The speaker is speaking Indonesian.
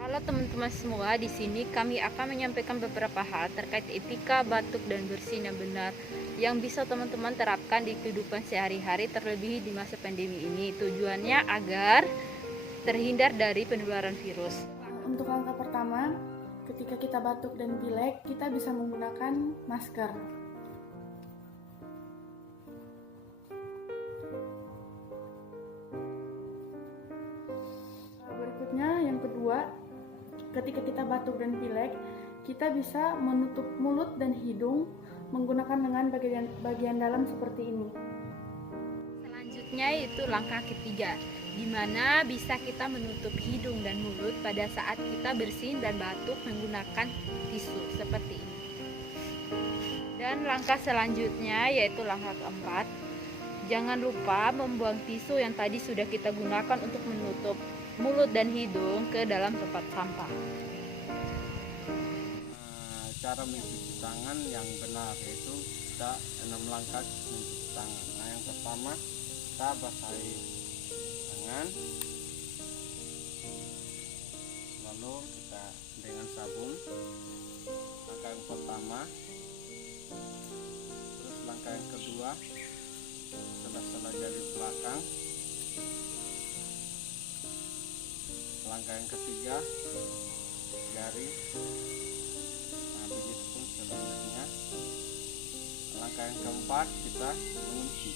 Halo teman-teman semua, di sini kami akan menyampaikan beberapa hal terkait etika batuk dan bersin yang benar yang bisa teman-teman terapkan di kehidupan sehari-hari terlebih di masa pandemi ini. Tujuannya agar terhindar dari penularan virus. Untuk langkah pertama, ketika kita batuk dan pilek, kita bisa menggunakan masker. Berikutnya, yang kedua, ketika kita batuk dan pilek, kita bisa menutup mulut dan hidung menggunakan lengan bagian dalam seperti ini. Selanjutnya itu langkah ketiga, di mana bisa kita menutup hidung dan mulut pada saat kita bersin dan batuk menggunakan tisu seperti ini. Dan langkah selanjutnya yaitu langkah keempat, jangan lupa membuang tisu yang tadi sudah kita gunakan untuk menutup mulut dan hidung ke dalam tempat sampah. Cara mencuci tangan yang benar yaitu kita 6 langkah mencuci tangan. Nah, yang pertama kita basahi tangan, lalu kita dengan sabun. Langkah yang pertama, terus langkah yang kedua sela-sela jari belakang, langkah yang ketiga jari. Begitupun selanjutnya. Langkah yang keempat kita mengunci.